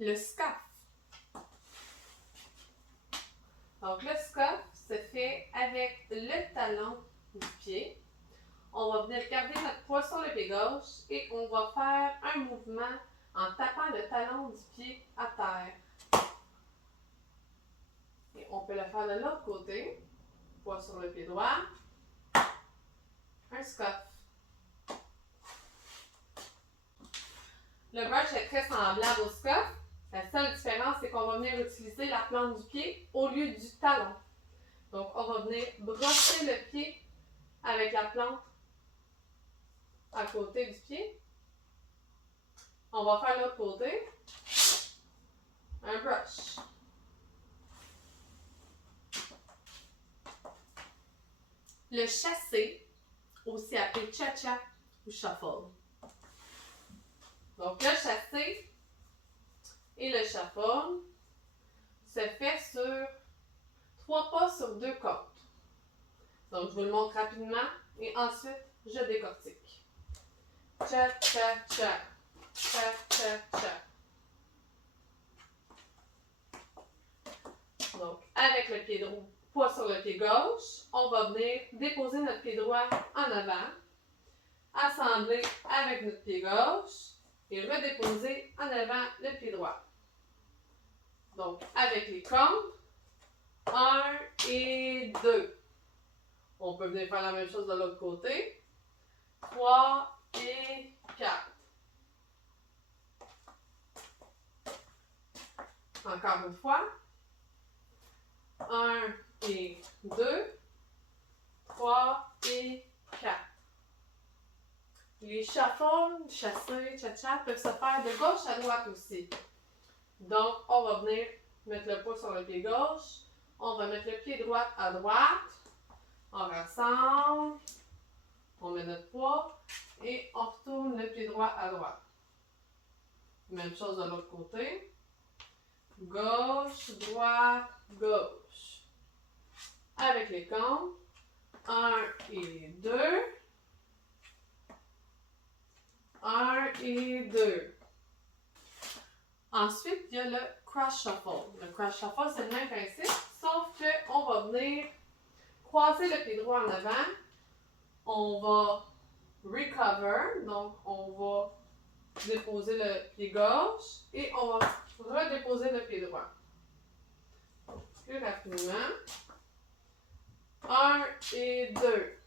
Le scuff. Donc, le scuff se fait avec le talon du pied. On va venir garder notre poids sur le pied gauche et on va faire un mouvement en tapant le talon du pied à terre. Et on peut le faire de l'autre côté. Poids sur le pied droit. Un scuff. Le brunch est très semblable au scuff. La seule différence, c'est qu'on va venir utiliser la plante du pied au lieu du talon. Donc, on va venir brosser le pied avec la plante à côté du pied. On va faire l'autre côté. Un brush. Le chassé, aussi appelé cha-cha ou shuffle. Donc, le chassé et le shuffle se fait sur 3 pas sur 2 côtes. Donc, je vous le montre rapidement et ensuite, je décortique. Cha-cha-cha. Cha-cha-cha. Donc, avec le pied droit, poids sur le pied gauche, on va venir déposer notre pied droit en avant, assembler avec notre pied gauche et redéposer en avant le pied droit. Donc, avec les comptes, 1 et 2. On peut venir faire la même chose de l'autre côté. 3 et 4. Encore une fois. 1 et 2. 3 et 4. Les shuffles, chassés, cha-cha peuvent se faire de gauche à droite aussi. Donc, on va venir mettre le poids sur le pied gauche. On va mettre le pied droit à droite. On rassemble. On met notre poids. Et on retourne le pied droit à droite. Même chose de l'autre côté. Gauche, droite, gauche. Avec les comptes. 1 et 2. 1 et 2. Ensuite, il y a le cross shuffle. Le cross shuffle, c'est le même principe, sauf qu'on va venir croiser le pied droit en avant. On va recover, donc on va déposer le pied gauche et on va redéposer le pied droit. Donc, plus rapidement. 1 et 2.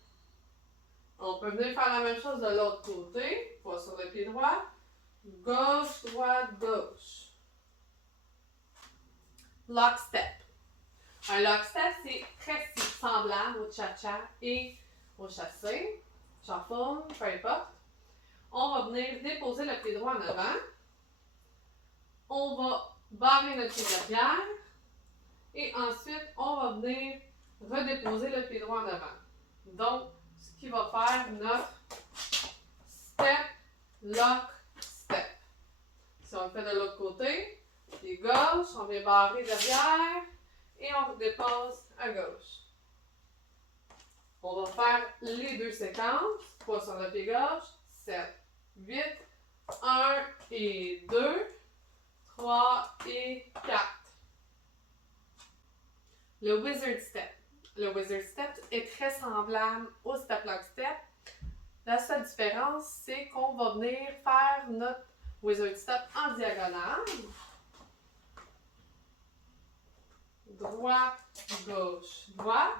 On peut venir faire la même chose de l'autre côté. Pas sur le pied droit. Gauche, droite, gauche. Lock step. Un lock step, c'est très semblable au cha-cha et au chassé. Shuffle, peu importe. On va venir déposer le pied droit en avant. On va barrer notre pied derrière. Et ensuite, on va venir redéposer le pied droit en avant. Donc, ce qui va faire notre step, lock, step. Si on le fait de l'autre côté, pied gauche, on vient barrer derrière et on dépose à gauche. On va faire les deux séquences. Poids sur le pied gauche, 7, 8, 1 et 2, 3 et 4. Le wizard step. Le wizard step est très semblable au step lock step. La seule différence, c'est qu'on va venir faire notre wizard step en diagonale. Droite, gauche, droite.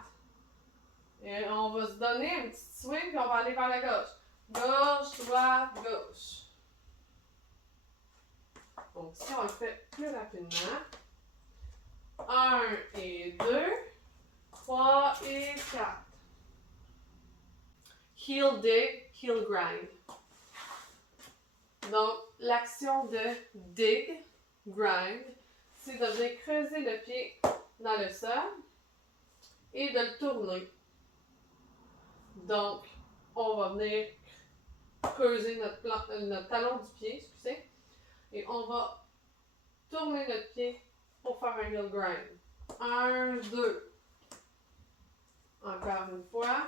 Et on va se donner un petit swing puis on va aller vers la gauche. Gauche, droite, gauche. Donc si on le fait plus rapidement. 1 et 2. 3 et 4. Heel dig, heel grind. Donc, l'action de dig, grind, c'est de venir creuser le pied dans le sol et de le tourner. Donc, on va venir creuser notre talon du pied, excusez, et on va tourner notre pied pour faire un heel grind. 1, 2. Encore une fois.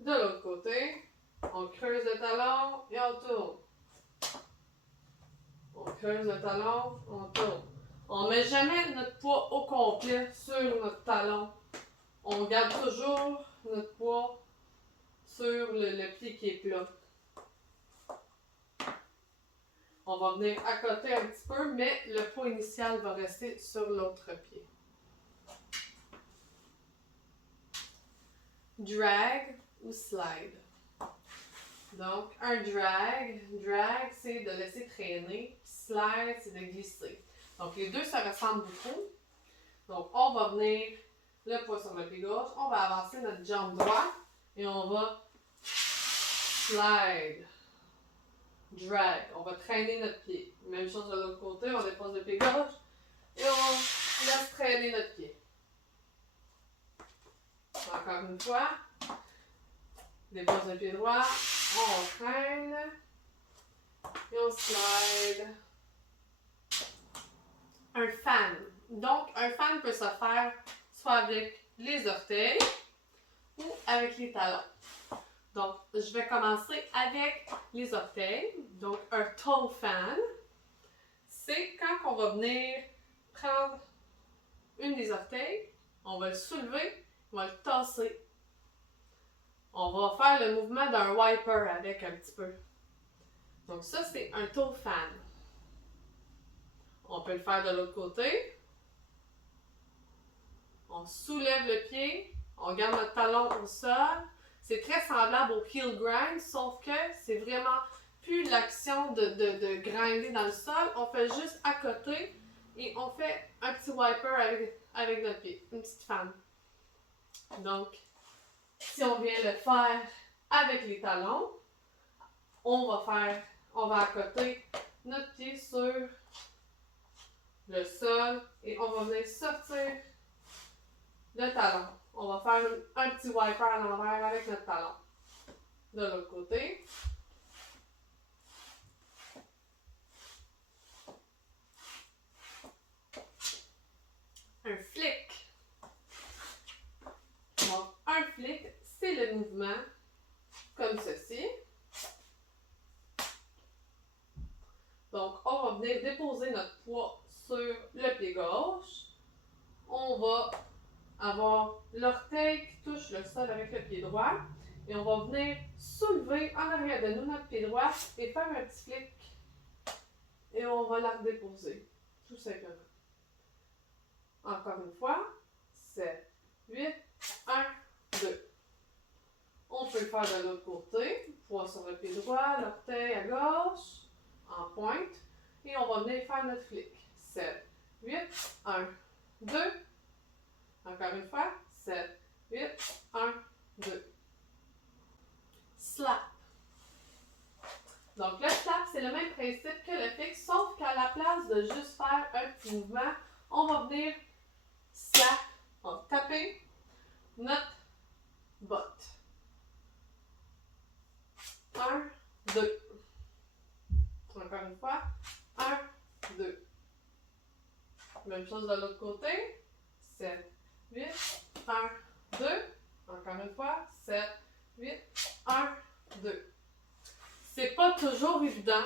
De l'autre côté, on creuse le talon et on tourne. On creuse le talon, on tourne. On ne met jamais notre poids au complet sur notre talon. On garde toujours notre poids sur le pied qui est plat. On va venir à côté un petit peu, mais le poids initial va rester sur l'autre pied. Drag ou slide. Donc, un drag, c'est de laisser traîner, slide, c'est de glisser. Donc, les deux, ça ressemble beaucoup. Donc, on va venir le poids sur le pied gauche, on va avancer notre jambe droite et on va slide, drag. On va traîner notre pied. Même chose de l'autre côté, on dépose le pied gauche et on laisse traîner notre pied. Encore une fois, dépose le pied droit, on traîne et on slide. Un fan. Donc, un fan peut se faire soit avec les orteils ou avec les talons. Donc, je vais commencer avec les orteils. Donc, un toe fan, c'est quand on va venir prendre une des orteils, on va le soulever, on va le tasser. On va faire le mouvement d'un wiper avec un petit peu. Donc, ça, c'est un toe fan. On peut le faire de l'autre côté. On soulève le pied, on garde notre talon au sol. C'est très semblable au heel grind, sauf que c'est vraiment plus l'action de grinder dans le sol. On fait juste à côté et on fait un petit wiper avec notre pied, une petite fan. Donc, si on vient le faire avec les talons, on va accoter notre pied sur le sol et on va venir sortir le talon. On va faire un petit wiper à l'envers avec notre talon. De l'autre côté. Un flick. Donc, un flick, c'est le mouvement comme ceci. Donc, on va venir déposer notre poids sur le pied gauche. On va avoir l'orteil qui touche le sol avec le pied droit. Et on va venir soulever en arrière de nous notre pied droit et faire un petit flick. Et on va la redéposer, tout simplement. Encore une fois, 7, 8, 1, 2. On peut le faire de l'autre côté, poids sur le pied droit, l'orteil à gauche, en pointe. Et on va venir faire notre flick. 7, 8, 1, 2. Encore une fois, 7, 8, 1, 2. Slap. Donc le slap, c'est le même principe que le flick, sauf qu'à la place de juste faire un petit mouvement, on va venir slap, on va taper notre botte. 1, 2. Encore une fois, 1, 2. Même chose de l'autre côté. 7, 8, 1, 2. Encore une fois, 7, 8, 1, 2. C'est pas toujours évident.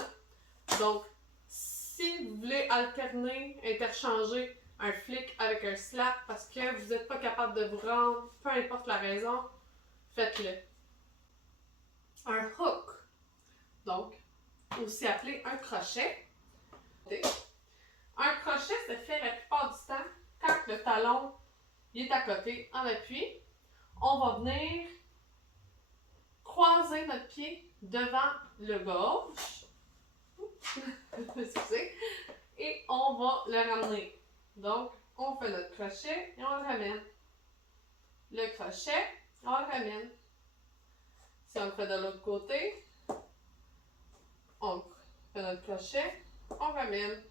Donc, si vous voulez alterner, interchanger un flick avec un slap parce que vous n'êtes pas capable de vous rendre, peu importe la raison, faites-le. Un hook. Donc, aussi appelé un crochet. Un crochet se fait la plupart du temps quand le talon est à côté en appui. On va venir croiser notre pied devant le gauche. Excusez. Et on va le ramener. Donc, on fait notre crochet et on le ramène. Le crochet, on le ramène. Si on le fait de l'autre côté, on fait notre crochet, on ramène.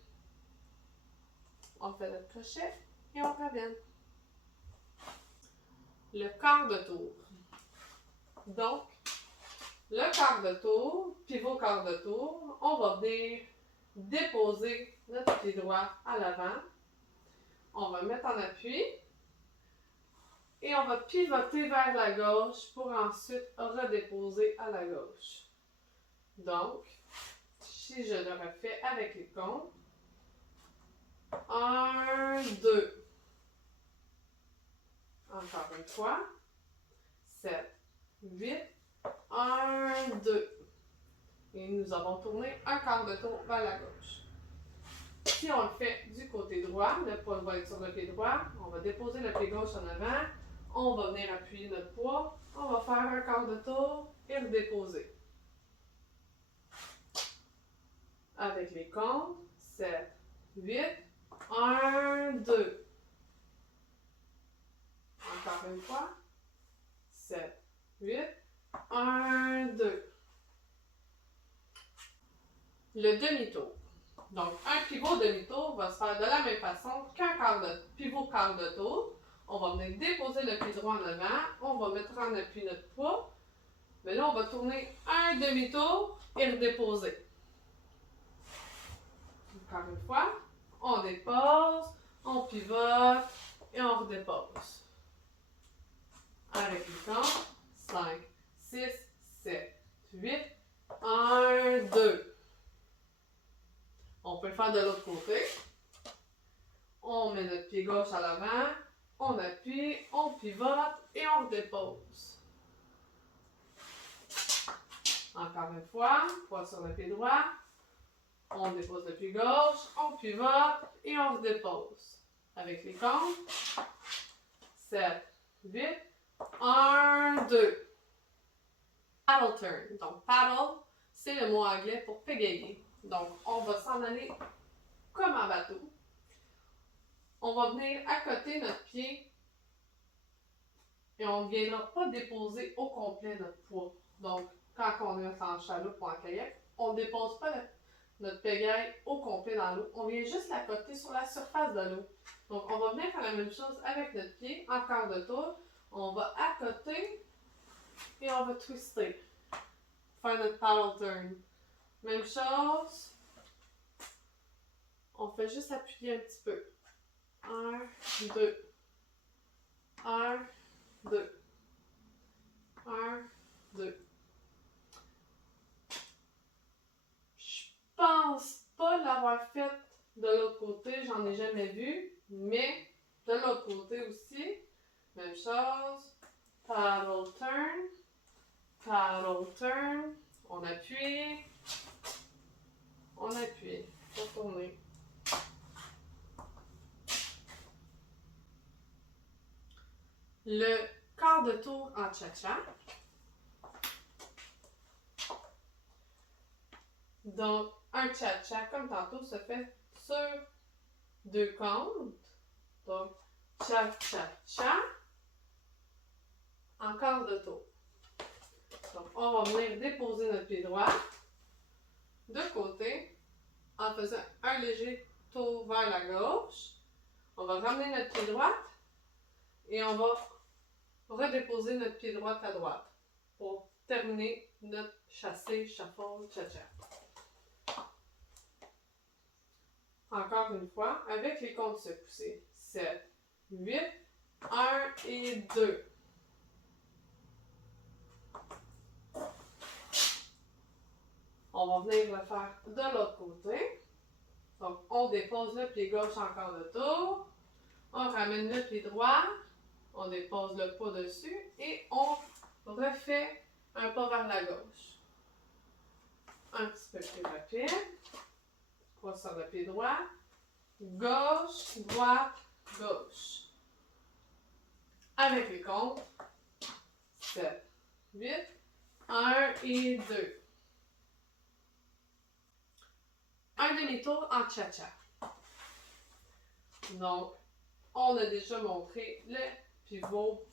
On fait notre crochet et on ramène. Le quart de tour. Donc, le quart de tour, pivot quart de tour, on va venir déposer notre pied droit à l'avant. On va mettre en appui et on va pivoter vers la gauche pour ensuite redéposer à la gauche. Donc, si je le refais avec les comptes, 1, 2. Encore une fois. 7, 8. 1, 2. Et nous avons tourné un quart de tour vers la gauche. Si on le fait du côté droit, le poids va être sur le pied droit, on va déposer le pied gauche en avant, on va venir appuyer notre poids, on va faire un quart de tour et redéposer. Avec les comptes, 7, 8, 1, 2. Encore une fois, 7, 8, 1, 2. Le demi-tour. Donc, un pivot demi-tour va se faire de la même façon qu'un pivot quart de tour. On va venir déposer le pied droit en avant, on va mettre en appui notre poids. Mais là, on va tourner un demi-tour et redéposer. Encore une fois, on dépose, on pivote et on redépose. Avec le compte, 5, 6, 7, 8, 1, 2. On peut le faire de l'autre côté. On met notre pied gauche à l'avant, on appuie, on pivote et on redépose. Encore une fois, poids sur le pied droit. On dépose le pied gauche, on pivote et on redépose. Avec les comptes. 7, 8, 1, 2. Paddle turn. Donc, paddle, c'est le mot anglais pour pégayer. Donc, on va s'en aller comme un bateau. On va venir accoter notre pied et on ne viendra pas déposer au complet notre poids. Donc, quand on est en chaloupe ou en kayak, on ne dépose pas notre pagaille au complet dans l'eau. On vient juste l'accoter sur la surface de l'eau. Donc, on va venir faire la même chose avec notre pied en quart de tour. On va accoter et on va twister. Faire notre paddle turn. Même chose. On fait juste appuyer un petit peu. 1, 2. 1, 2. 1, 2. Je pense pas l'avoir fait de l'autre côté, j'en ai jamais vu, mais de l'autre côté aussi, même chose. Paddle turn, on appuie, pour tourner. Le quart de tour en cha-cha. Donc, un cha-cha, comme tantôt, se fait sur 2 comptes. Donc, cha-cha-cha, en quart de tour. Donc, on va venir déposer notre pied droit de côté en faisant un léger tour vers la gauche. On va ramener notre pied droit et on va redéposer notre pied droit à droite pour terminer notre chassé, shuffle, cha-cha. Encore une fois, avec les comptes secoussés. 7, 8, 1 et 2. On va venir le faire de l'autre côté. Donc, on dépose le pied gauche encore de tour. On ramène le pied droit. On dépose le poids dessus et on refait un pas vers la gauche. Un petit peu plus rapide. Poids sur le pied droit. Gauche, droite, gauche. Avec les comptes. 7, 8, 1 et 2. Un demi-tour en cha-cha. Donc, on a déjà montré le pivot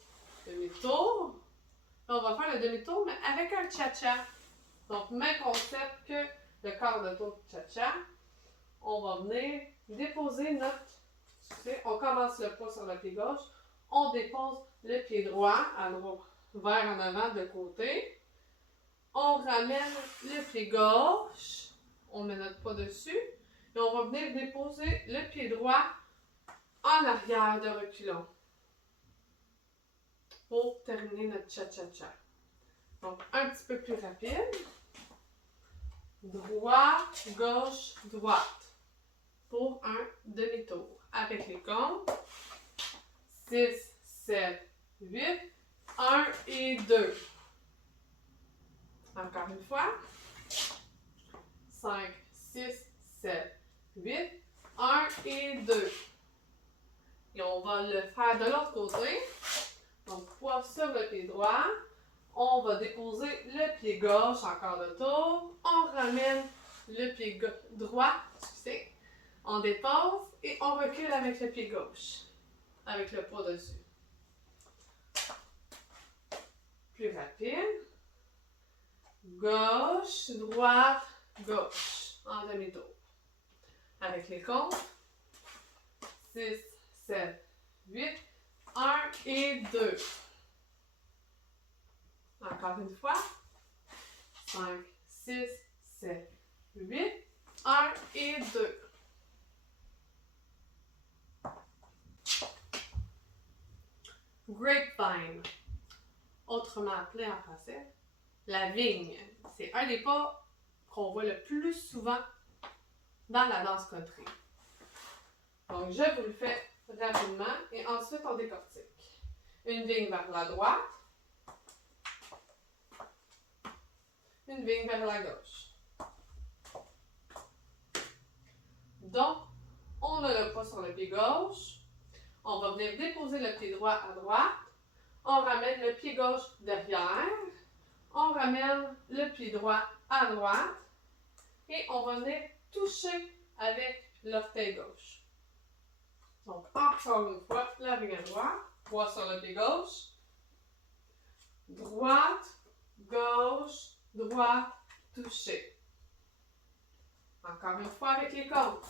demi-tour. On va faire le demi-tour, mais avec un cha-cha. Donc, même concept que le quart de tour de cha-cha. On va venir déposer notre... On commence le poids sur le pied gauche. On dépose le pied droit vers en avant de côté. On ramène le pied gauche. On met notre poids dessus. Et on va venir déposer le pied droit en arrière de reculons. Pour terminer notre cha-cha-cha. Donc, un petit peu plus rapide. Droite, gauche, droite. pour un demi-tour. Avec les comptes, 6, 7, 8, 1 et 2. Encore une fois, 5, 6, 7, 8, 1 et 2. Et on va le faire de l'autre côté. Donc, poids sur le pied droit. On va déposer le pied gauche, encore le tour. On ramène le pied droit, excusez. On dépose et on recule avec le pied gauche, avec le poids dessus. Plus rapide. Gauche, droite, gauche, en demi-tour. Avec les comptes, 6, 7, 8, 1 et 2. Encore une fois, 5, 6, 7, 8, 1 et 2. Grapevine, autrement appelé en français, la vigne. C'est un des pas qu'on voit le plus souvent dans la danse country. Donc, je vous le fais rapidement et ensuite on décortique. Une vigne vers la droite, une vigne vers la gauche. Donc, on a le poids sur le pied gauche. On va venir déposer le pied droit à droite. On ramène le pied gauche derrière. On ramène le pied droit à droite. Et on va venir toucher avec l'orteil gauche. Donc, encore une fois, la vigne à droite. Poids sur le pied gauche. Droite, gauche, droite, toucher. Encore une fois avec les comptes.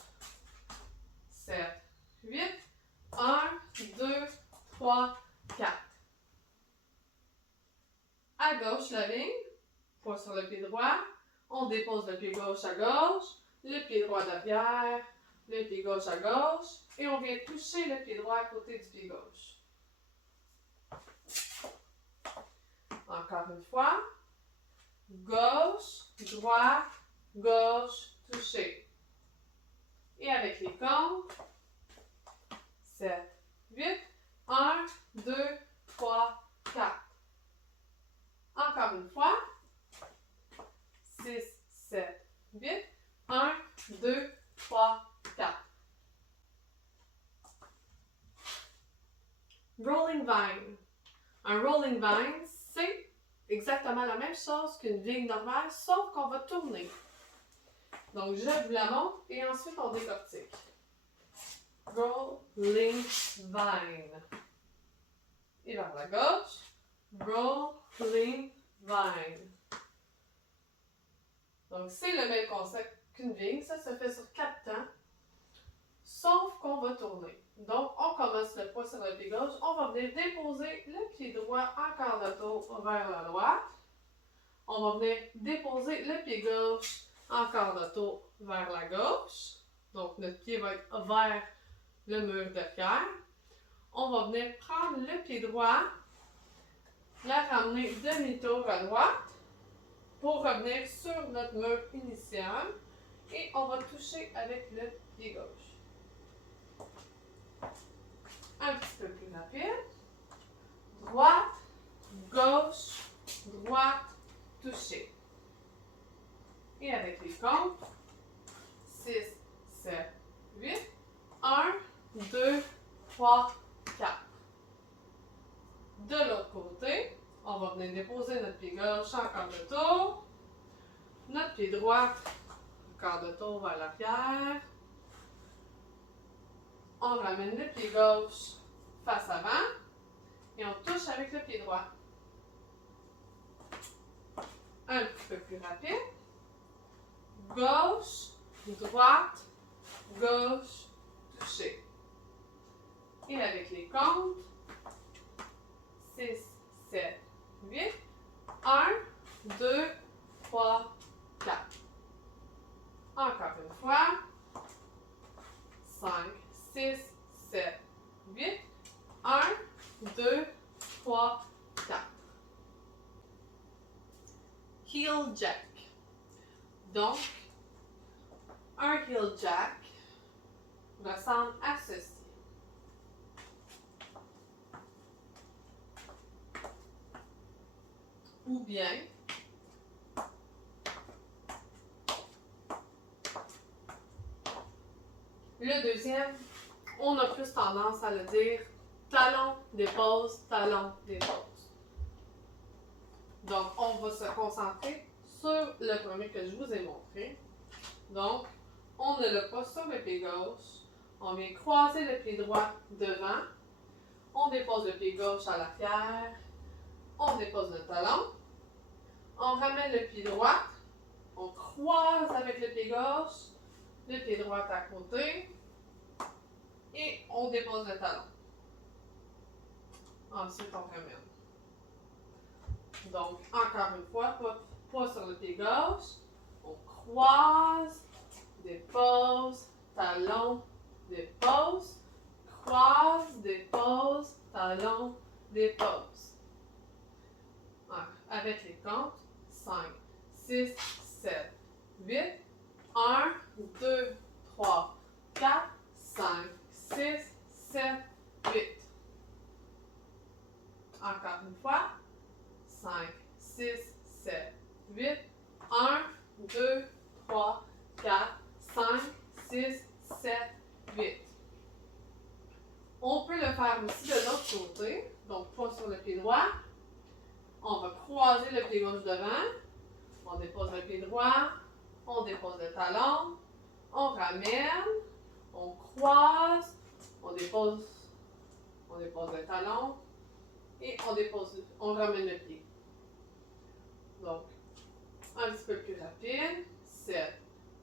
7, 8, 1, 2, 3, 4. À gauche, la vigne. Poids sur le pied droit. On dépose le pied gauche à gauche. Le pied droit derrière. Le pied gauche à gauche. Et on vient toucher le pied droit à côté du pied gauche. Encore une fois. Gauche, droite, gauche, toucher. Et avec les comptes. 7, 8, 1, 2, 3, 4. Encore une fois. 6, 7, 8, 1, 2, 3, 4. Rolling vine. Un rolling vine, c'est exactement la même chose qu'une vigne normale, sauf qu'on va tourner. Donc, je vous la montre et ensuite on décortique. Rolling vine. Et vers la gauche. Rolling vine. Donc, c'est le même concept qu'une vigne. Ça se fait sur 4 temps. Sauf qu'on va tourner. Donc, on commence le poids sur le pied gauche. On va venir déposer le pied droit en quart de tour vers la droite. On va venir déposer le pied gauche en quart de tour vers la gauche. Donc, notre pied va être vers le mur derrière. On va venir prendre le pied droit, la ramener demi-tour à droite pour revenir sur notre mur initial et on va toucher avec le pied gauche. Un petit peu plus rapide. Droite, gauche, droite, toucher. Et avec les comptes, 6, 7, 8, 1, 2, 3, 4. De l'autre côté, on va venir déposer notre pied gauche en quart de tour. Notre pied droit, quart de tour vers l'arrière. On ramène le pied gauche face avant et on touche avec le pied droit. Un petit peu plus rapide. Gauche, droite, gauche, toucher. Et avec les comptes, 6, 7, 8, 1, 2, 3, 4. Encore une fois, 5, 6, 7, 8, 1, 2, 3, 4. Heel jack. Donc, un heel jack, ressemble à ceci. Ou bien, le deuxième, on a plus tendance à le dire talon, dépose, talon, dépose. Donc, on va se concentrer sur le premier que je vous ai montré. Donc, on a le pas sur le pied gauche. On vient croiser le pied droit devant. On dépose le pied gauche à l'arrière. On dépose le talon. On ramène le pied droit. On croise avec le pied gauche. Le pied droit à côté. Et on dépose le talon. Ensuite, on ramène. Donc, encore une fois, pas sur le pied gauche. On croise, dépose, talon, dépose, croise, dépose, talon, dépose. Avec les comptes, 5, 6, 7, 8, 1, 2, 3, 4, 5, 6, 7, 8. Encore une fois, 5, 6, 7, 8, 1, 2, 3, 4, 5, 6, 7, 8. On peut le faire aussi de l'autre côté, donc pas sur le pied droit. On va croiser le pied gauche devant, on dépose le pied droit, on dépose le talon, on ramène, on croise, on dépose le talon et on ramène le pied. Donc, un petit peu plus rapide, 7,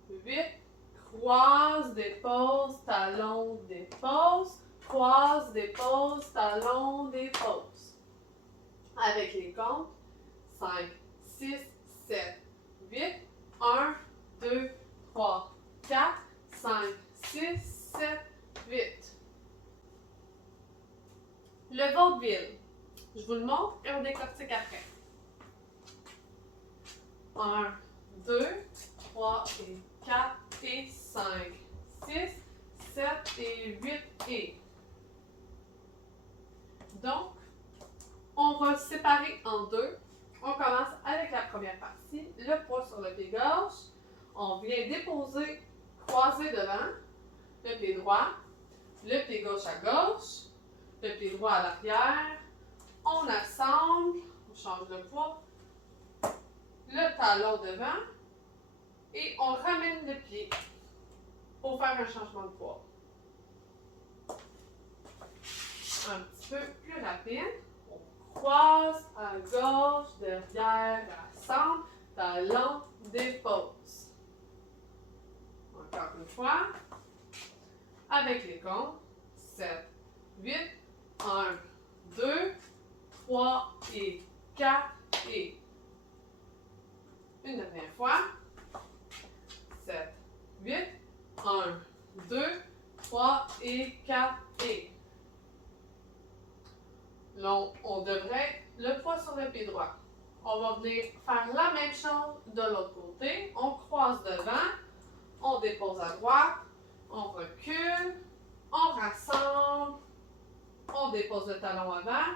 8, croise, dépose, talon, dépose, croise, dépose, talon, dépose. Avec les comptes, 5, 6, 7, 8, 1, 2, 3, 4, 5, 6, 7, 8. Le vaudeville. Je vous le montre et on décortique après. 1, 2, 3 et 4 et 5, 6, 7 et 8 et. Donc, on va le séparer en deux. On commence avec la première partie, le poids sur le pied gauche. On vient déposer, croiser devant, le pied droit, le pied gauche à gauche, le pied droit à l'arrière. On assemble, on change le poids, le talon devant et on ramène le pied pour faire un changement de poids. Un petit peu plus rapide. On croise à gauche, derrière, assemble, talon, dépose. Encore une fois. Avec les comptes. 7, 8, 1, 2, 3 et 4 et. Une dernière fois. 7, 8, 1, 2, 3 et 4 et. Là, on devrait le poids sur le pied droit. On va venir faire la même chose de l'autre côté. On croise devant, on dépose à droite, on recule, on rassemble, on dépose le talon avant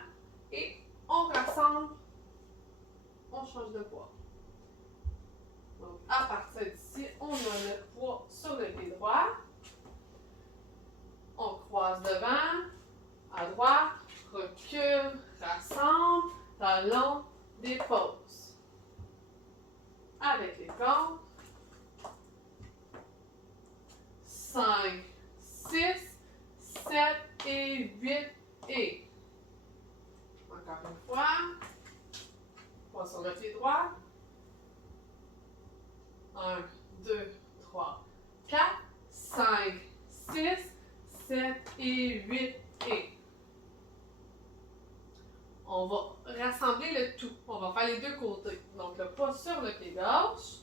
et on rassemble, on change de poids. Donc, à partir d'ici, on a le poids sur le pied droit. On croise devant, à droite, recule, rassemble, talon, dépose. Avec les comptes. 5, 6, 7 et 8 et. Encore une fois. Poids sur le pied droit. 1, 2, 3, 4, 5, 6, 7 et 8 et. On va rassembler le tout. On va faire les deux côtés. Donc, le poids sur le pied gauche.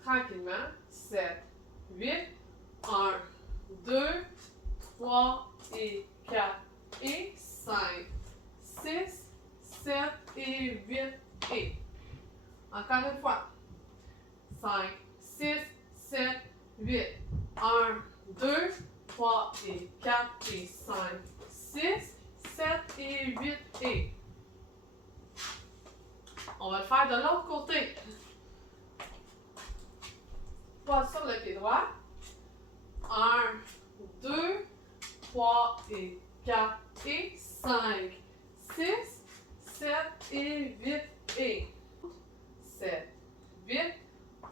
Tranquillement. 7, 8, 1, 2, 3 et 4 et 5, 6, 7 et 8 et. Encore une fois. 5, 6, 7, 8. 1, 2, 3 et 4 et 5, 6, 7 et 8 et. On va le faire de l'autre côté. Pas sur le pied droit. 1, 2, 3 et 4 et 5, 6, 7 et 8 et. 7, 8,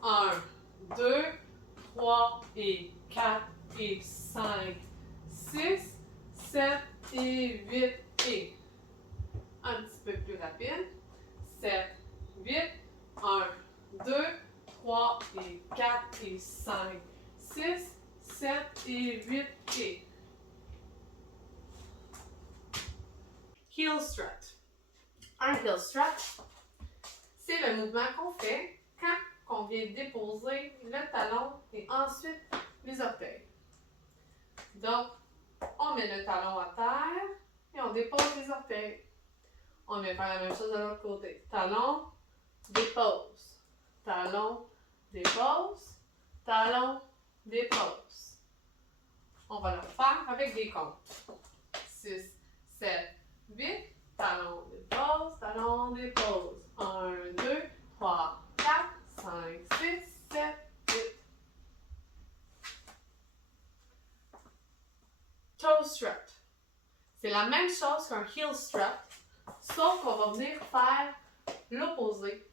1, 2, 3 et 4 et 5, 6, 7 et 8 et. Un petit peu plus rapide. 7, 8, 1, 2, 3 et 4 et 5, 6, 7 et 8 et. Heel strut. Un heel strut, c'est le mouvement qu'on fait quand on vient déposer le talon et ensuite les orteils. Donc, on met le talon à terre et on dépose les orteils. On vient faire la même chose de l'autre côté. Talon, dépose. Talon, dépose. Talon, dépose. On va le faire avec des comptes. 6, 7, 8. Talon, dépose. Talon, dépose. 1, 2, 3, 4, 5, 6, 7, 8. Toe strut. C'est la même chose qu'un heel strut, sauf qu'on va venir faire l'opposé.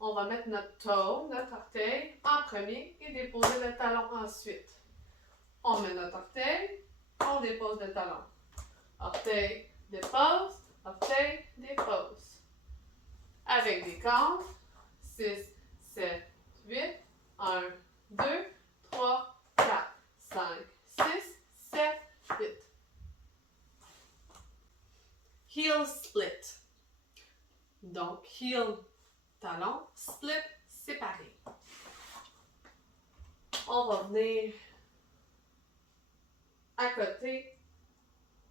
On va mettre notre toe, notre orteil en premier et déposer le talon ensuite. On met notre orteil, on dépose le talon. Orteil, dépose, orteil, dépose. Avec des comptes, 6, 7, 8, 1, 2, 3, 4, 5, 6, 7, 8. Heel split. Donc, heel, talon, split, séparé. On va venir accoter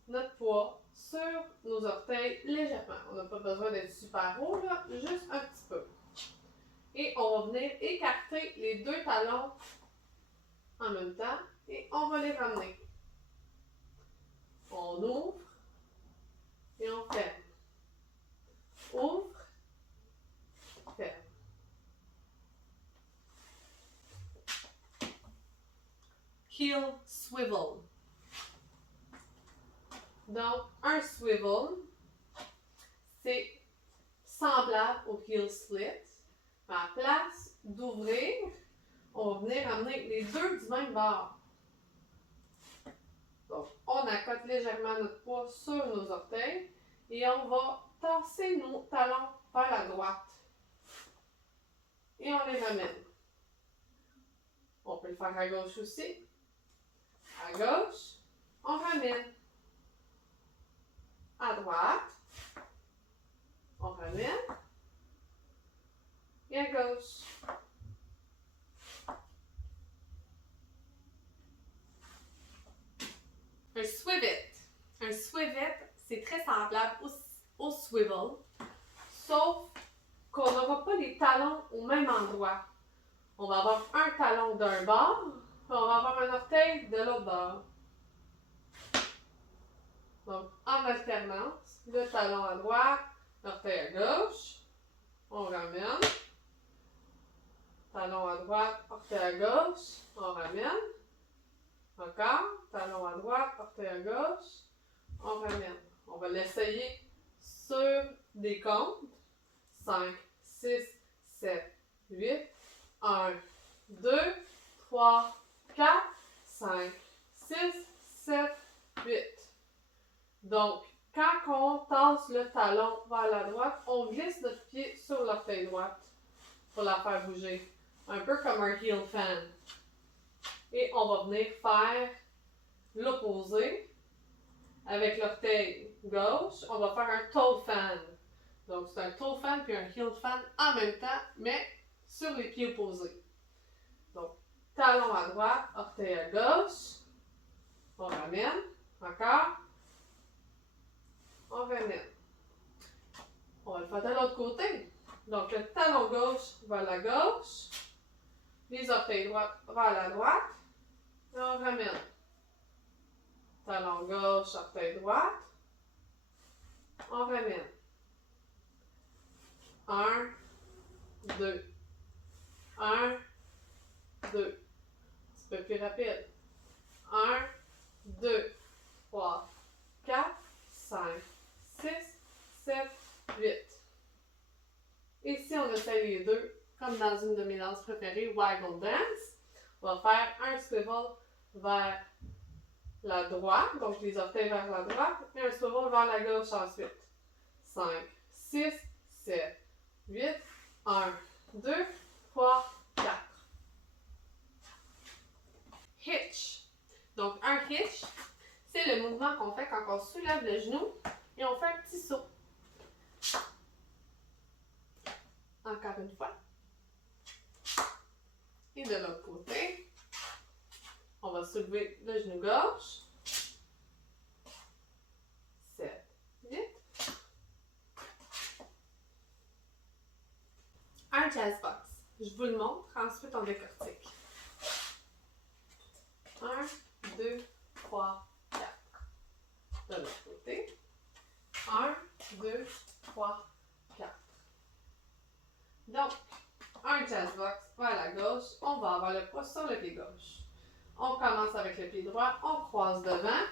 notre poids sur nos orteils légèrement. On n'a pas besoin d'être super haut, là, juste un petit peu. Et on va venir écarter les deux talons en même temps et on va les ramener. On ouvre et on ferme. Ouvre, ferme. Heel swivel. Donc, un swivel, c'est semblable au heel split. À la place d'ouvrir, on va venir amener les deux du même bord. Donc, on accote légèrement notre poids sur nos orteils et on va tasser nos talons vers la droite. Et on les ramène. On peut le faire à gauche aussi. À gauche, on ramène. À droite, on ramène. Et à gauche. Un swivet. Un swivet, c'est très semblable au swivel, sauf qu'on n'aura pas les talons au même endroit. On va avoir un talon d'un bord, puis on va avoir un orteil de l'autre bord. Donc, en alternance, le talon à droite, l'orteil à gauche, on ramène. Talon à droite, orteil à gauche, on ramène. Encore, talon à droite, orteil à gauche, on ramène. On va l'essayer sur des comptes. 5, 6, 7, 8, 1, 2, 3, 4, 5, 6, 7, 8. Donc, quand on tasse le talon vers la droite, on glisse notre pied sur l'orteil droite pour la faire bouger. Un peu comme un heel fan. Et on va venir faire l'opposé. Avec l'orteil gauche, on va faire un toe fan. Donc, c'est un toe fan puis un heel fan en même temps, mais sur les pieds opposés. Donc, talon à droite, orteil à gauche. On ramène. Encore. On ramène. On va le faire de l'autre côté. Donc, le talon gauche vers la gauche. Les orteils droits vers la droite. Et on ramène. Talon gauche, orteil droite. On ramène. 1, 2. 1, 2. Un petit peu plus rapide. 1, 2, 3, 4, 5, 6, 7, 8. Et si on essaie les deux, comme dans une de mes danses préférées, Waggle Dance, on va faire un swivel vers la droite, donc les orteils vers la droite, et un swivel vers la gauche ensuite. 5, 6, 7, 8, 1, 2, 3, 4. Hitch. Donc, un hitch, c'est le mouvement qu'on fait quand on soulève le genou et on fait un petit saut. Encore une fois. Et de l'autre côté, on va soulever le genou gauche. 7, 8. Un jazz box. Je vous le montre, ensuite on décortique. 1, 2, 3, 4. De l'autre côté. 1, 2, 3, 4. Donc, un jazz box vers la gauche, on va avoir le poids sur le pied gauche. On commence avec le pied droit, on croise devant,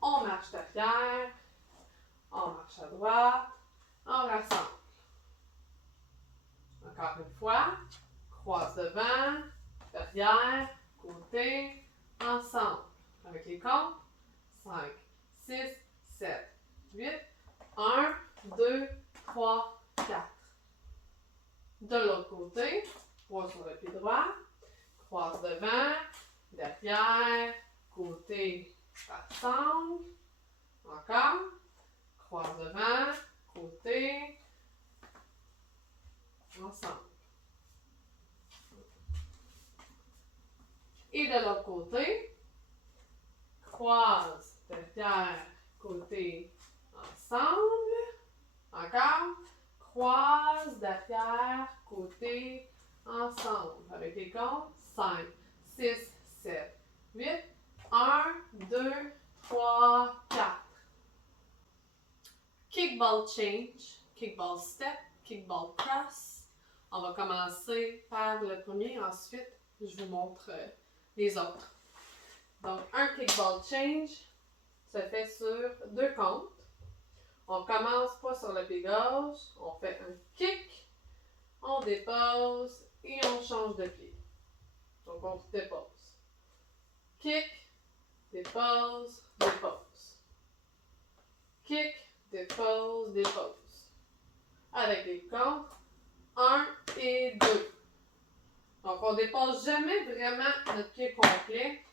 on marche derrière, on marche à droite, on rassemble. Encore une fois, croise devant, derrière, côté, ensemble. Avec les comptes, 5, 6, 7, 8, 1, 2, 3, 4. De l'autre côté, poids sur le pied droit, croise devant, derrière, côté, ensemble. Encore, croise devant, côté, ensemble. Et de l'autre côté, croise, derrière, côté, ensemble. Encore, croise, derrière, côté, ensemble. Avec les comptes, 5, 6, 7, 8, 1, 2, 3, 4. Kickball change, kickball step, kickball cross. On va commencer par le premier, ensuite je vous montre les autres. Donc, un kickball change se fait sur 2 comptes. On commence pas sur le pied gauche, on fait un kick, on dépose et on change de pied. Donc, on dépose. Kick, dépose, dépose. Kick, dépose, dépose. Avec les comptes 1 et 2. Donc, on ne dépose jamais vraiment notre pied complet.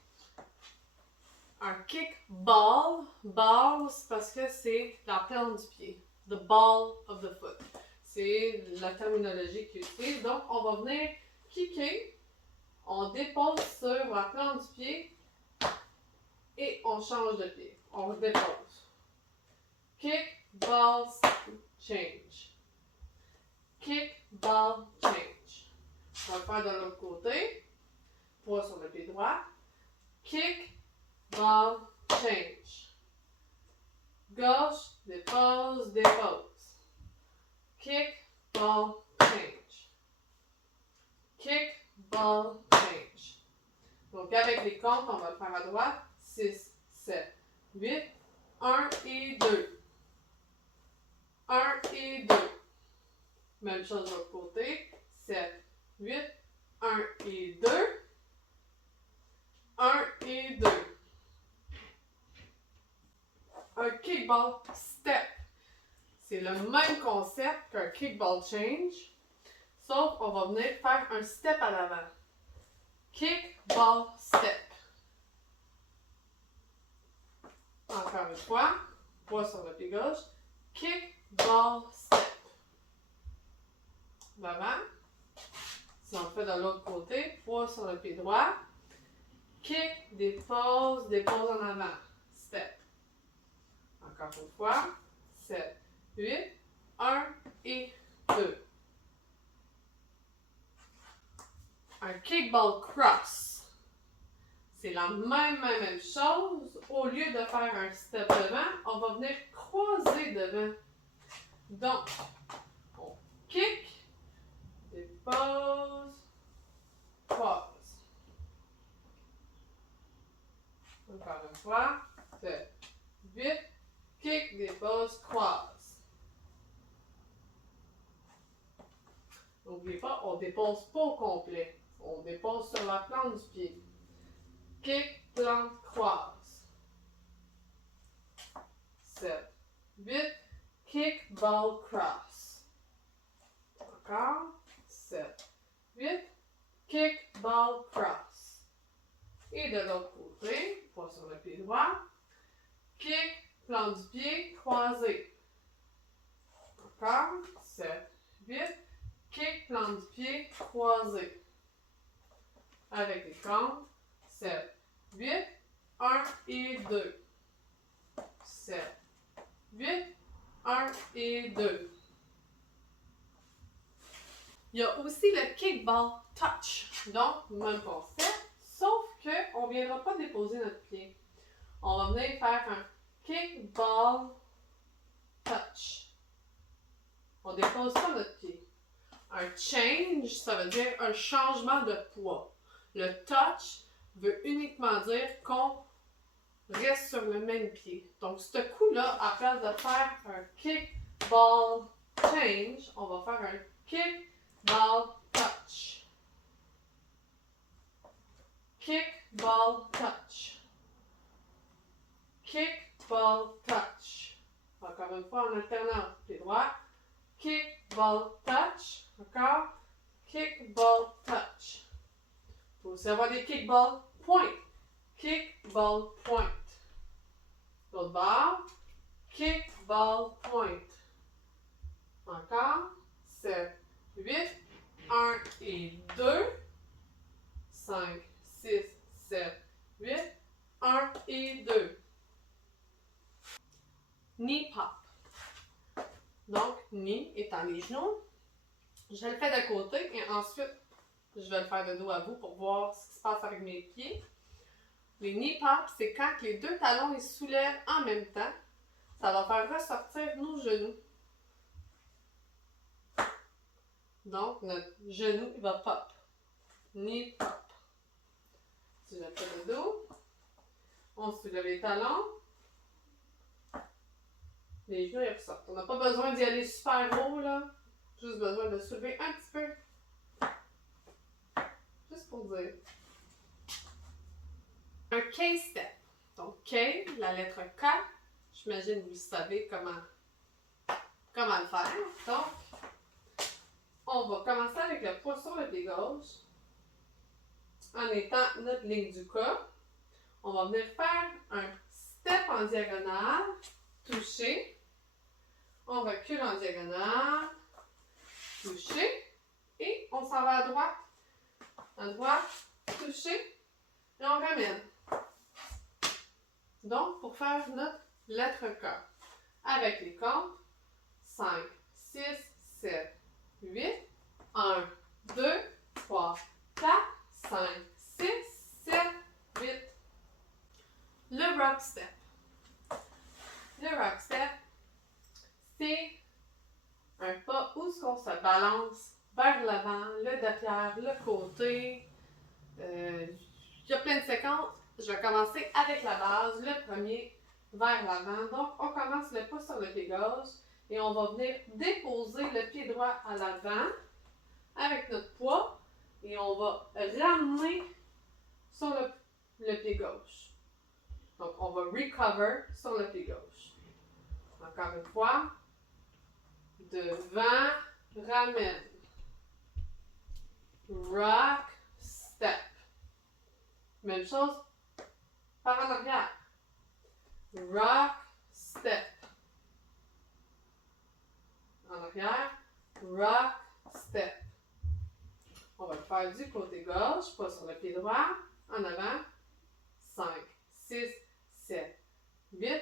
Un kick ball. Ball, c'est parce que c'est la plante du pied. The ball of the foot. C'est la terminologie qu'ils utilisent. Donc, on va venir kicker. On dépose sur la plante du pied et on change de pied. On dépose. Kick, ball, change. Kick, ball, change. On va le faire de l'autre côté. Poids sur le pied droit. Kick, ball, change. Gauche, dépose, dépose. Kick, ball, change. Kick, ball, change. Donc, avec les comptes, on va le faire à droite. 6, 7, 8, 1 et 2. 1 et 2. Même chose de l'autre côté. 7, 8, 1 et 2. 1 et 2. Un kickball step. C'est le même concept qu'un kickball change, sauf qu'on va venir faire un step à l'avant. Kickball step. Encore une fois, poids sur le pied gauche. Kickball step. L'avant. Si on le fait de l'autre côté, poids sur le pied droit. Kick, dépose, dépose en avant. Step. Encore une fois. 7, 8, 1 et 2. Un kickball cross. C'est la même chose. Au lieu de faire un step devant, on va venir croiser devant. Donc, on kick, dépose, croise. Encore une fois, fait 8, kick, dépose, croise. N'oubliez pas, on ne dépose pas au complet. On dépose sur la plante du pied. Kick, plante, croise. 7, 8, kick, ball, cross. Encore. 7, 8, kick, ball, cross. Et de l'autre côté, pas sur le pied droit. Kick, plante du pied, croisé. Encore. 7, 8, kick, plante du pied, croisé. Avec les comptes. 7, 8, 1 et 2. 7, 8, 1 et 2. Il y a aussi le kickball touch. Donc, même concept, sauf qu'on ne viendra pas déposer notre pied. On va venir faire un kickball touch. On ne dépose pas notre pied. Un change, ça veut dire un changement de poids. Le touch veut uniquement dire qu'on reste sur le même pied. Donc, ce coup-là, à place de faire un kickball change, on va faire un kickball touch. Kickball touch. Kickball touch. Encore une fois, en alternant pied droit. Kickball touch. Encore. Kickball touch. Il faut aussi avoir des kickball point. Kickball point. L'autre barre. Kickball point. Encore. 7, 8, 1 et 2. 5, 6, 7, 8, 1 et 2. Knee pop. Donc, knee étant les genoux. Je le fais de côté et ensuite, je vais le faire de dos à vous pour voir ce qui se passe avec mes pieds. Les knee pops, c'est quand les deux talons ils se soulèvent en même temps. Ça va faire ressortir nos genoux. Donc, notre genou il va pop. Knee pop. Si je le fais de dos, on soulève les talons. Les genoux ils ressortent. On n'a pas besoin d'y aller super haut là. Juste besoin de soulever un petit peu. Juste pour dire. Un K-step. Donc, K, la lettre K. J'imagine que vous savez comment le faire. Donc, on va commencer avec le poids sur le pied gauche. En étant notre ligne du cas. On va venir faire un step en diagonale. Toucher. On recule en diagonale. Toucher. Et on s'en va à droite. À droite. Toucher. Et on ramène. Donc, pour faire notre lettre K, avec les comptes, 5, 6, 7, 8, 1, 2, 3, 4, 5, 6, 7, 8. Le rock step. Le rock step, c'est un pas où on se balance vers l'avant, le derrière, le côté. Il y a plein de séquences. Je vais commencer avec la base, le premier vers l'avant. Donc, on commence le pouce sur le pied gauche et on va venir déposer le pied droit à l'avant avec notre poids et on va ramener sur le pied gauche. Donc, on va recover sur le pied gauche. Encore une fois, devant, ramène. Rock, step. Même chose par en arrière. Rock, step. En arrière. Rock, step. On va le faire du côté gauche, pas sur le pied droit. En avant. 5, 6, 7, 8.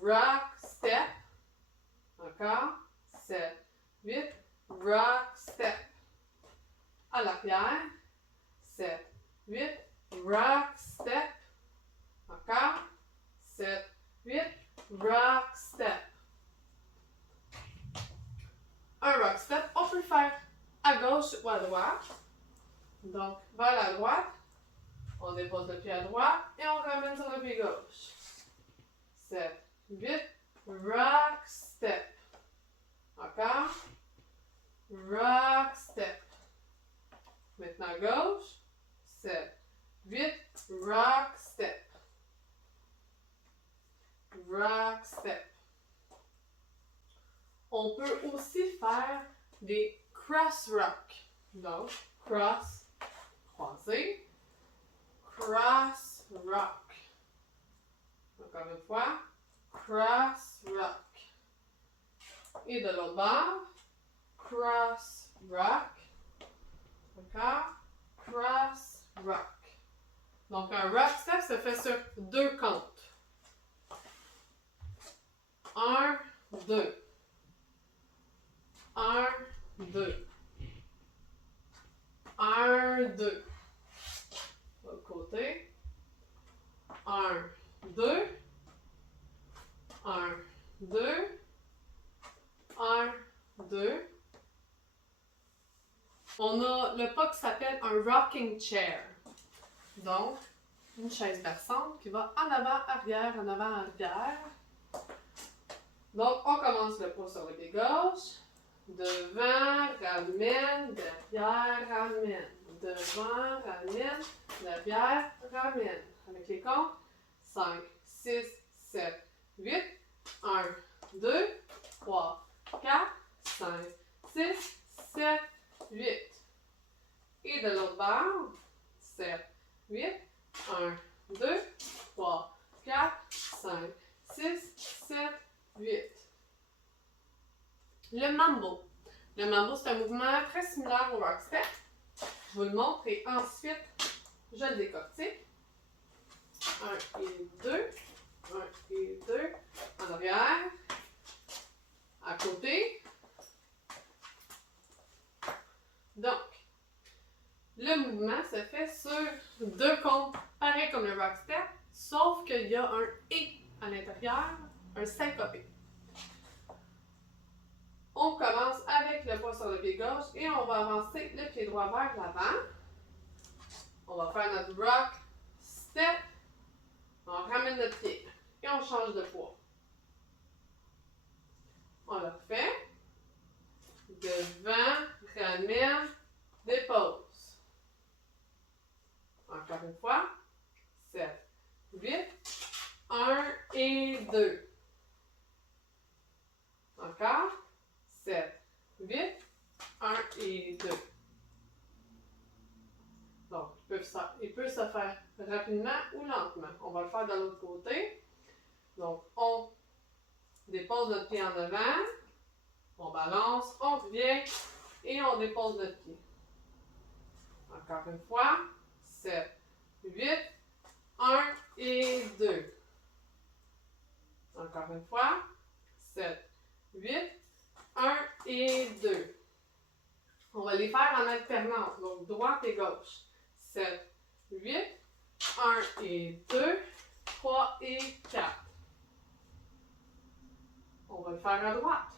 Rock, step. Encore. 7, 8. Rock, step. À l'arrière. 7, 8. Rock, step. Donc, vers la droite, on dépose le pied à droite et on ramène sur le pied gauche. 7, 8, rock, step. Encore. Rock, step. Maintenant gauche. 7, 8, rock, step. Rock, step. On peut aussi faire des cross rock. Donc, cross, croisé. Cross rock. Encore une fois. Cross rock. Et de l'autre bord. Cross rock. Encore. Cross rock. Donc, un rock step se fait sur 2 comptes. 1, 2. 1, 2. 1, 2. L'autre côté. 1, 2. 1, 2. 1, 2. On a le pas qui s'appelle un rocking chair. Donc, une chaise berçante qui va en avant, arrière, en avant, arrière. Donc, on commence le pas sur le pied gauche. Devant, ramène, derrière, ramène. Devant, ramène, derrière, ramène. Avec les comptes, 5, 6, 7, 8. 1, 2, 3, 4, 5, 6, 7, 8. Et de l'autre bord, 7, 8. 1, 2, 3, 4, 5, 6, 7, 8. Le mambo. Le mambo, c'est un mouvement très similaire au rock step. Je vous le montre et ensuite, je le décortique. 1 et 2. 1 et 2. En arrière. À côté. Donc, le mouvement se fait sur 2 comptes, pareil comme le rock step, sauf qu'il y a un « et » à l'intérieur, un syncopé. On commence avec le poids sur le pied gauche et on va avancer le pied droit vers l'avant. On va faire notre rock, step, on ramène notre pied et on change de poids. On le refait. Devant, ramène, dépose. Encore une fois. 7, 8, 1 et 2. Encore. 7, 8, 1 et 2. Donc, il peut se faire rapidement ou lentement. On va le faire de l'autre côté. Donc, on dépose notre pied en avant. On balance, on revient et on dépose notre pied. Encore une fois. 7, 8, 1 et 2. Encore une fois. 7, 8, 1 et 2. On va les faire en alternance, donc droite et gauche. 7, 8, 1 et 2, 3 et 4. On va le faire à droite.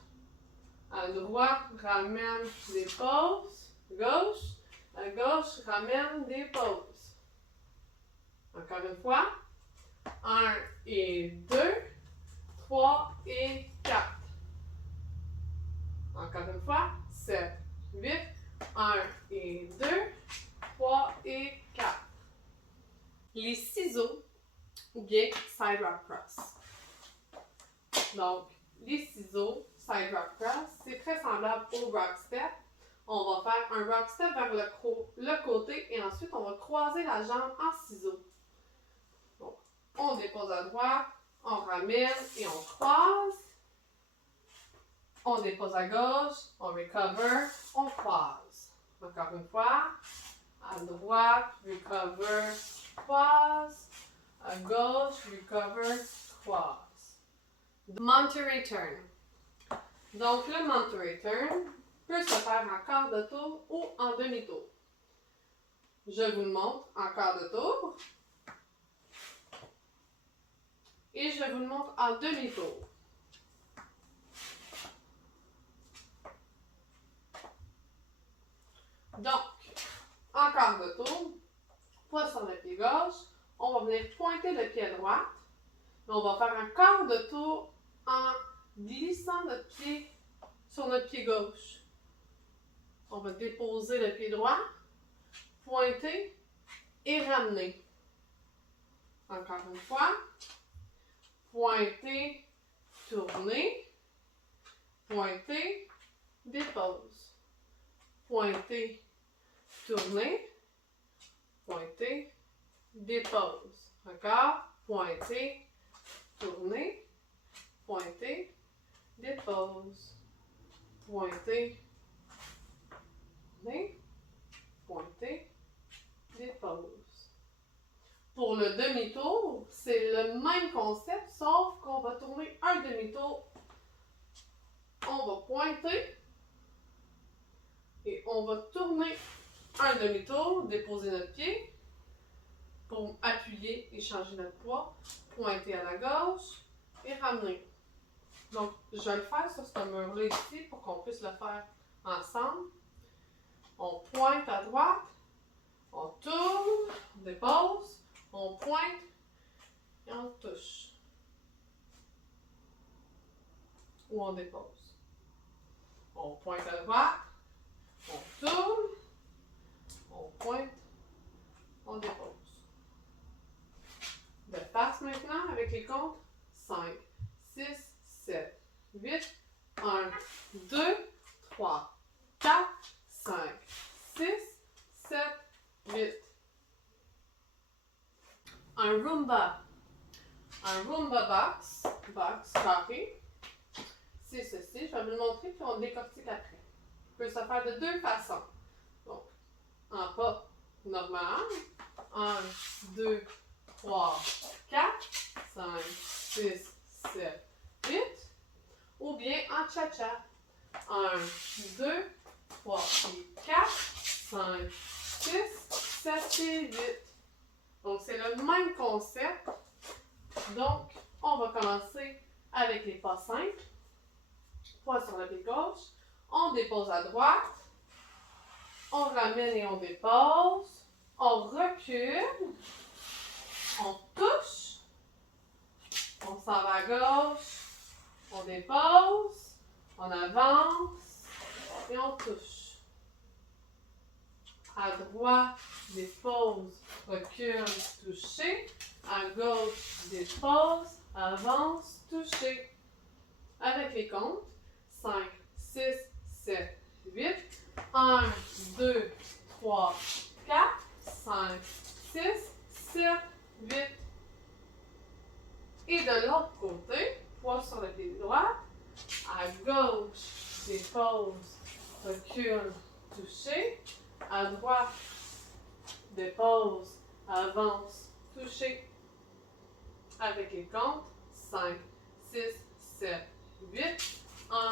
À droite, ramène, dépose. Gauche. À gauche, ramène, dépose. Encore une fois. 1 et 2, 3 et 4. Encore une fois. 7, 8, 1 et 2, 3 et 4. Les ciseaux ou bien side rock cross. Donc, les ciseaux, side rock cross, c'est très semblable au rock step. On va faire un rock step vers le côté et ensuite on va croiser la jambe en ciseaux. Donc, on dépose à droite, on ramène et on croise. On dépose à gauche, on recover, on croise. Encore une fois, à droite, recover, croise. À gauche, recover, croise. Monterey turn. Donc, le Monterey turn peut se faire en quart de tour ou en demi-tour. Je vous le montre en quart de tour. Et je vous le montre en demi-tour. Donc, Encore de tour. Poids sur le pied gauche. On va venir pointer le pied droit. On va faire un quart de tour en glissant notre pied sur notre pied gauche. On va déposer le pied droit, pointer et ramener. Encore une fois. Pointer, tourner. Pointer, dépose. Pointer, tourner. Pointer, dépose. Encore. Pointer, tourner. Pointer, dépose. Pointer, tourner. Pointer, dépose. Pour le demi-tour, c'est le même concept, sauf qu'on va tourner un demi-tour. On va pointer et on va tourner un demi-tour, déposer notre pied pour appuyer et changer notre poids, pointer à la gauche et ramener. Donc, je vais le faire sur ce mur-là ici pour qu'on puisse le faire ensemble. On pointe à droite, on tourne, on dépose, on pointe et on touche. Ou on dépose. On pointe à droite, on tourne, on pointe, on dépose. De face maintenant avec les comptes 5, 6, 7, 8, 1, 2, 3, 4, 5, 6, 7, 8. Un Roomba box carré. C'est ceci, je vais vous le montrer puis on le décortique après. Il peut se faire de deux façons. Donc, en pas normal. 1, 2, 3, 4, 5, 6, 7, 8. Ou bien en cha-cha. 1, 2, 3 et 4, 5, 6, 7 et 8. Donc, c'est le même concept. Donc, on va commencer avec les pas simples. Poids sur le pied gauche. On dépose à droite. On ramène et on dépose. On recule. On touche. On s'en va à gauche. On dépose. On avance. Et on touche. À droite, dépose, recule, toucher. À gauche, dépose, avance, toucher. Avec les comptes, 5, 6, 7, 8. 1, 2, 3, 4, 5, 6, 7, 8. Et de l'autre côté, poids sur le pied droit. À gauche, dépose, recule, toucher. À droite, dépose, avance, toucher. Avec les comptes, 5, 6, 7, 8. 1,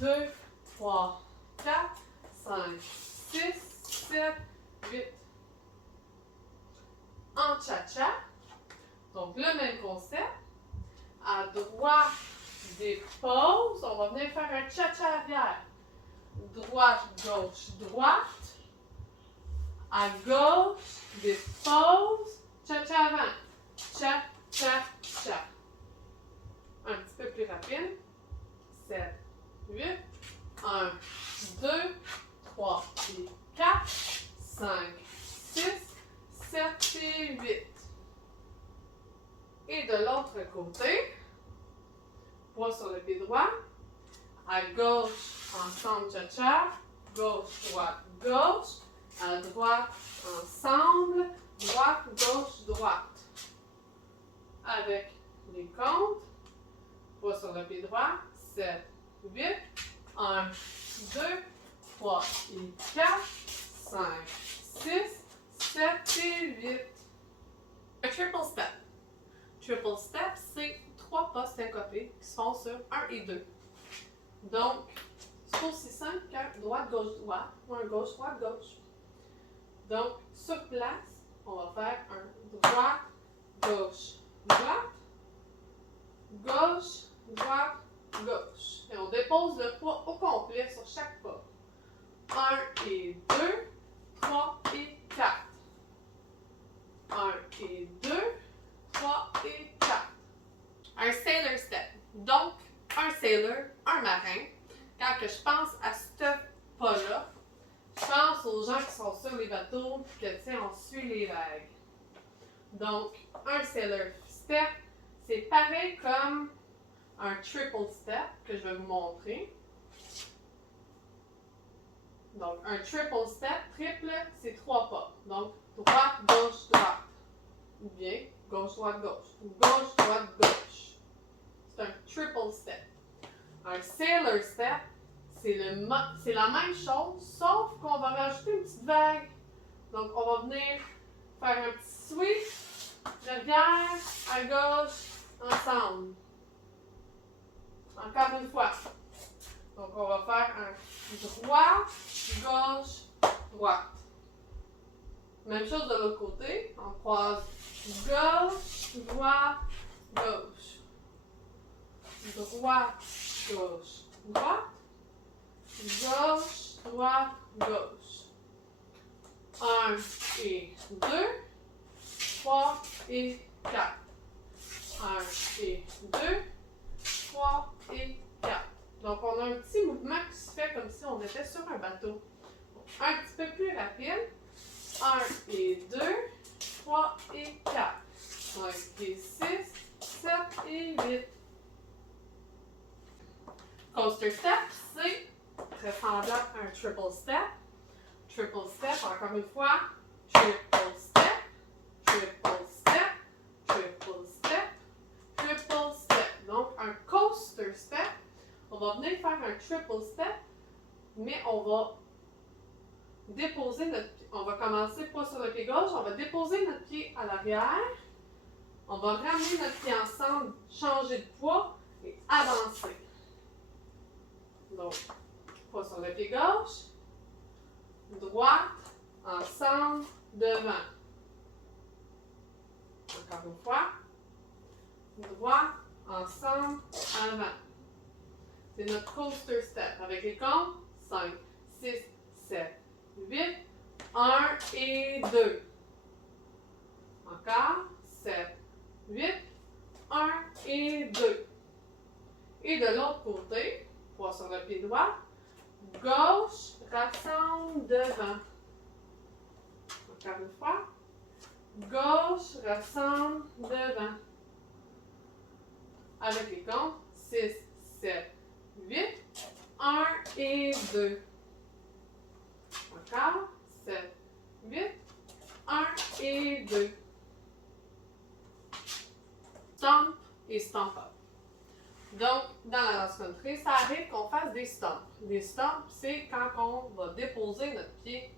2, 3, 4, 5, 6, 7, 8. En cha-cha, donc le même concept. À droite, dépose. On va venir faire un cha-cha arrière. Droite, gauche, droite. À gauche, dépose, cha-cha avant. Cha-cha-cha. Un petit peu plus rapide. 7, 8. 1, 2, 3 et 4, 5, 6, 7 et 8. Et de l'autre côté, poids sur le pied droit. À gauche, ensemble, cha-cha. Gauche, droite, gauche. À droite, ensemble. Droite, gauche, droite. Avec les comptes. Poids sur le pied droit. 7, 8. 1, 2, 3 et 4. 5, 6, 7 et 8. Un triple step. Triple step, c'est 3 pas syncopés qui se font sur 1 et 2. Donc, c'est aussi simple qu'un droite-gauche-droite ou un gauche-droite-gauche. Donc, sur place, on va faire un droite-gauche-droite, gauche-droite-gauche. Et on dépose le poids au complet sur chaque pas. 1 et 2, 3 et sailor, un marin. Quand que je pense à ce pas-là, je pense aux gens qui sont sur les bateaux et que, tu sais, on suit les vagues. Donc, un sailor step, c'est pareil comme un triple step que je vais vous montrer. Donc, un triple step, triple, c'est 3 pas. Donc, droite, gauche, droite. Ou bien, gauche, droite, gauche. Ou gauche, droite, gauche. C'est un triple step. Un sailor step, c'est la même chose, sauf qu'on va rajouter une petite vague. Donc, on va venir faire un petit sweep, derrière, à gauche, ensemble. Encore une fois. Donc, on va faire un droit, gauche, droite. Même chose de l'autre côté. On croise gauche, droite, gauche. Droite, gauche, droite. Gauche, droite, gauche. 1 et 2. 3 et 4. 1 et 2. 3 et 4. Donc, on a un petit mouvement qui se fait comme si on était sur un bateau. Un petit peu plus rapide. 1 et 2, 3 et 4. 5 et 6, 7 et 8. Coaster step, c'est très semblable à un triple step. Triple step, encore une fois. Triple step, triple step, triple step, triple step. Donc, un coaster step, on va venir faire un triple step, mais on va déposer notre pied. On va commencer pas sur le pied gauche, on va déposer notre pied à l'arrière. On va ramener notre pied ensemble, changer de poids et avancer. Donc, pas sur le pied gauche. Droite, ensemble, devant. Encore une fois. Droite, ensemble, avant. C'est notre coaster step. Avec les comptes, 5, 6, 7, 8, 1 et 2. Encore, 7, 8, 1 et 2. Et de l'autre côté, poids sur le pied droit, gauche, rassemble devant. Encore une fois, gauche, rassemble devant. Avec les comptes, 6, 7, 8, 1 et 2. Encore, 7, 8, 1 et 2. Stomp et stomp up. Donc, dans la danse country, ça arrive qu'on fasse des stomps. Des stomps, c'est quand on va déposer notre pied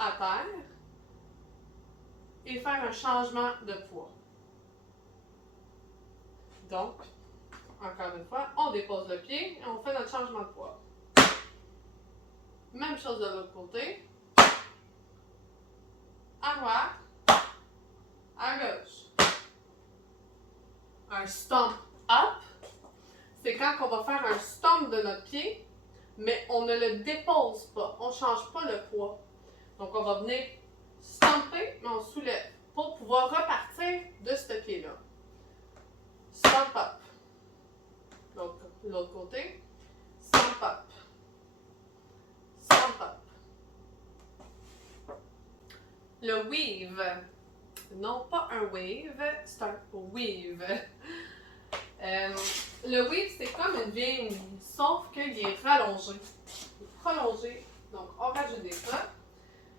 à terre et faire un changement de poids. Donc, encore une fois, on dépose le pied et on fait notre changement de poids. Même chose de l'autre côté. À droite, à gauche. Un stomp up, c'est quand on va faire un stomp de notre pied, mais on ne le dépose pas, on ne change pas le poids. Donc, on va venir stomper, mais on soulève pour pouvoir repartir de ce pied-là. Stomp up. L'autre côté. Stomp up. Stomp up. Le weave. Non, pas un wave, c'est un weave. Le weave, c'est comme une vigne, sauf qu'il est rallongé. Il est prolongé, donc on rajoute des pas.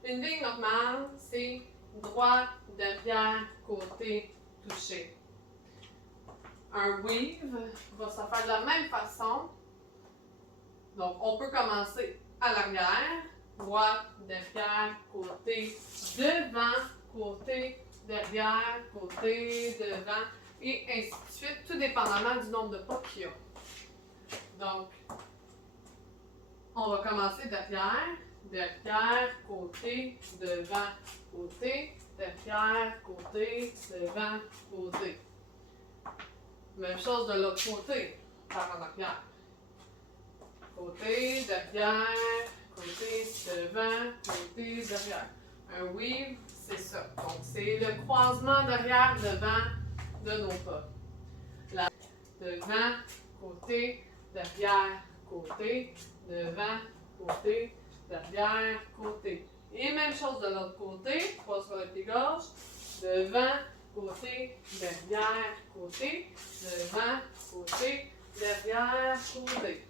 Une vigne normale, c'est droit, derrière, côté, touché. Un weave va se faire de la même façon. Donc, on peut commencer à l'arrière, droite, derrière, côté, devant, côté, derrière, côté, devant, et ainsi de suite, tout dépendamment du nombre de pas qu'il y a. Donc, on va commencer derrière, derrière, côté, devant, côté, derrière, côté, devant, côté. Même chose de l'autre côté, par en arrière. Côté, derrière, côté, devant, côté, derrière. Un weave, c'est ça. Donc, c'est le croisement derrière, devant de nos pas. Là, devant, côté, derrière, côté, devant, côté, derrière, côté. Et même chose de l'autre côté, pas sur le pied gauche, devant, côté, derrière, côté, devant, côté, derrière, côté.